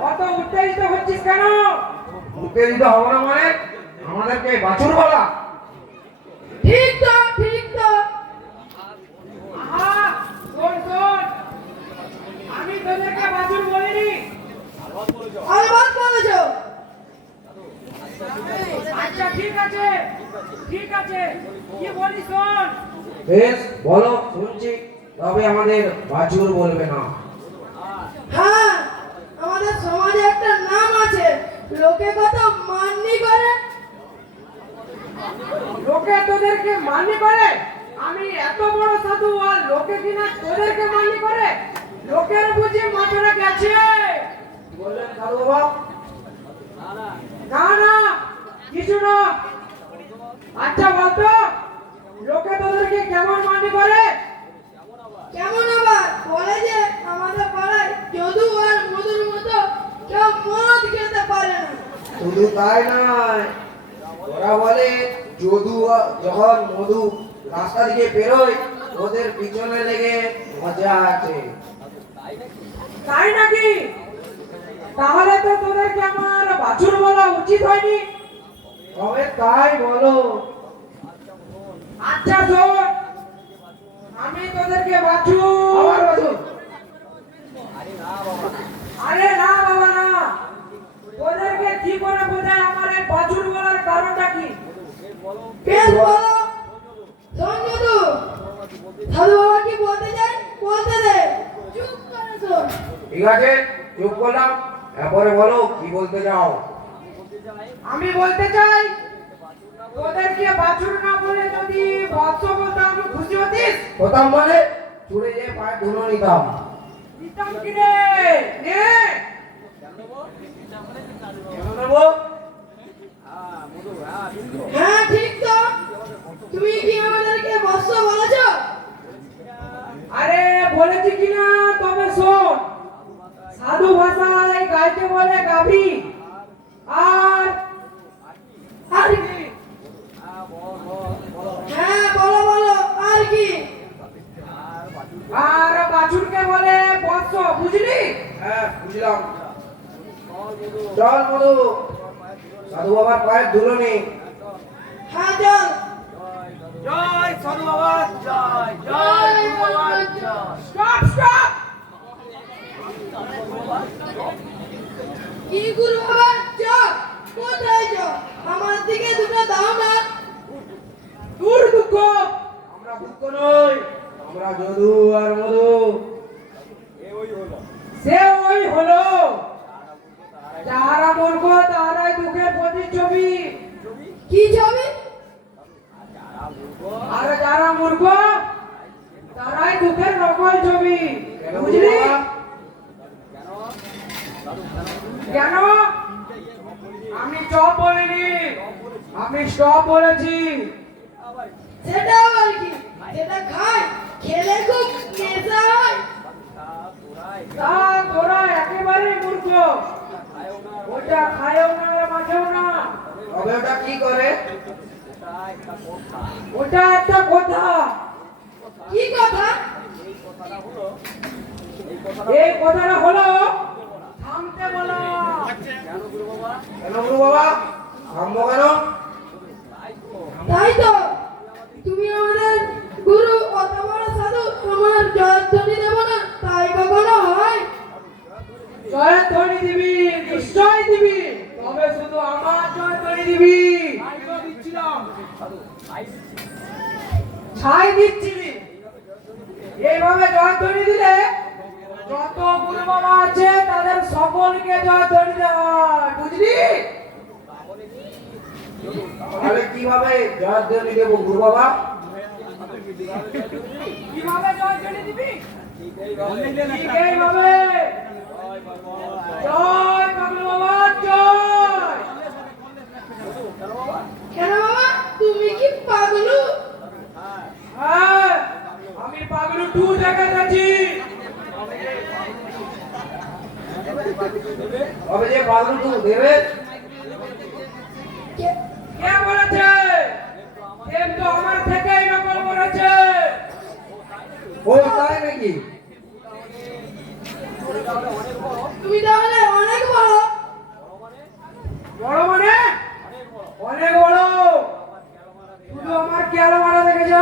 অত উত্তেজিত হচ্ছিস কেন? উত্তেজিত হব না মানে? আমাদেরকে বাছুর বলা? ঠিক তো, ঠিক তো। শোন শোন, আমি তোদেরকে বাছুর বলিনি। আলবাত বলেছো। আচ্ছা ঠিক আছে, ঠিক আছে, কি বলি শোন। বেশ বলো, শুনছি। তবে আমাদের বাছুর বলবে না। হ্যাঁ, আমাদের সমাজে একটা নাম আছে, লোকে কত মাননি করে। লোকে তোদেরকে মান্য করে? আমি এত বড় সাধু আর লোকে কিনা তোদেরকে মান্য করে? লোকের বুঝি মাথাটা গেছে? বললেন সাধু বাবা? না না, কিছু না। আচ্ছা বলতো, লোকে তোদেরকে কেমন মান্য করে? কেমন আবার বলে যে আমাদের পাড়ায় যদু আর মধুর মতো কেউ মদ খেতে পারে না। শুধু তাই নয়, ওরা বলে যদু যখন মধু রাস্তা দিকে বেরোয়, ওদের পিছনে লেগে মজা আছে। তাই নাকি? তাহলে তো তোদেরকে আমার বাছুর বলা উচিত হয়নি। তবে তাই বলো। আচ্ছা শোন, আমি তোদেরকে বাছুর। আবার বাছুর? আরে না বাবা না, তোদেরকে কি করে বোঝায় আমার এই বাছুর বলার কারণটা কি? বেশ বলো। শোন যদু, সাধু বাবা কি বলতে চাই বলতে দে, চুপ করে শোন। ঠিক আছে, চুপ করলাম। এরপরে বলো কি বলতে চাও। আমি বলতে চাই, তোদেরকে বাছুর না বলে যদি বৎস বলতাম খুশি হতিস? প্রথম মানে চুড়ে যে পায়ে ধুলো নিতাম। দিতাম কি রে? নে। কেন নেবো? হ্যাঁ ঠিক তো, তুমি কি আমাদেরকে বৎস বলেছো? আরে বলেছি কিনা তবে শোন, সাধু ভাষায় গাইতে বলে গাভী, আর আর কি? হ্যাঁ বলো বলো, আর কি? আর বাছুরকে বলে বৎস, বুঝলি? হ্যাঁ বুঝলাম। চল মধু, সাধু বাবার পায়ে ধুলো নেই। হ্যাঁ চল। জয় সাধু বাবা, জয় জয় গুরু বাবা, জয়। Stop stop. কি গুরু বাবা, চল। কোথায় চল? আমার দিকে দুটো দাও না। দূর দুঃখ। আমরা দুঃখ নই, আমরা যদু আর মধু। সে ওই হলো, যারা মূর্খ তারাই দুঃখের প্রতিচ্ছবি, কি ছবি? আর যারা মূর্খ তারাই দুঃখের নকল ছবি, কেন বুঝলি? বাবা? কেন? আমি চপ বলিনি, আমি স্টপ বলেছি। সেটা আবার কি? সেটা খায়, খেলে খুব নেশা হয়। তা তোরা একেবারে মূর্খ, ওটা খায়ও না মাঝেও না। তবে ওটা কি করে? ওটা একটা কথা। কি কথা? এই কথাটা হলো থামতে বলা। কেন গুরু বাবা থামবো কেন? তাই তো, তুমি আমাদের গুরু, অত বড় সাধু, তোমার জয়ধ্বনি দেব না তাই কখনো হয়? জয় ধ্বনি দিবি, নিশ্চয় দিবি, তবে শুধু আমার জয় ধ্বনি দিবি। ছাই দিচ্ছিবি। এইভাবে জয় ধ্বনি দিলে যত গুরু বাবা আছে তাদের সকলকে জয় ধ্বনি দেওয়া হয়, বুঝলি? তাহলে কিভাবে জয়ধ্বনি দেব গুরু বাবা? কিভাবে জয় ধ্বনি দিবি? ঠিক এইভাবে। জয় পাগলু বাবা, জয়। কেন বাবা, তুমি কি পাগলু? হ্যাঁ, আমি পাগলু 2 দেখে গেছি। তবে যে পাগলু দেবে? কে- কে বলেছে? দেব তো আমার থেকেই নকল করেছে। ও তাই নাকি? তুমি তাহলে অনেক বড়। বড় মানে অনেক বড়। শুধু আমার কেন মারা দেখেছ?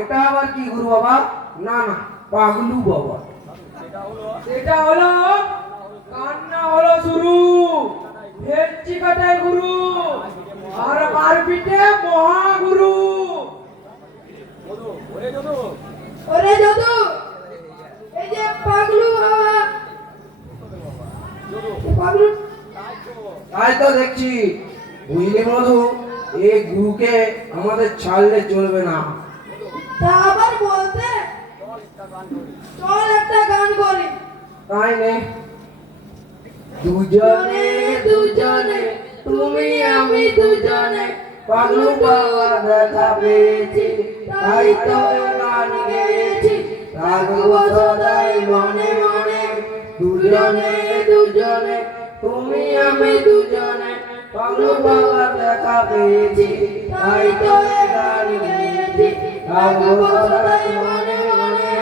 এটা আবার কি গুরু বাবা? না না, পাগলু বাবা। সেটা হলো কান্না হলো শুরু, ভেচ্চি কাটাই গুরু, আর মারপিটে মহাগুরু। ওরে যদু, এই যে পাগলু বাবা, এই পাগলু তাই তো দেখছি, বুঝলি মধু, এই গুরুকে আমাদের ছাড়লে চলবে না। তা আবার বলতে, চল একটা গান করি। তাই নে, দুজনে দুজনে তুমি আমি দুজনে পাগলু বাবা দেখা পেয়েছি, তাই তো গান গেয়েছি, থাকবো সদাই মনে মনে। দুজনে দুজনে তুমি আমি দুজনে পাগলু বাবা দেখা পেয়েছি, তাই তো গান গেয়েছি, থাকবো সদাই মনে মনে।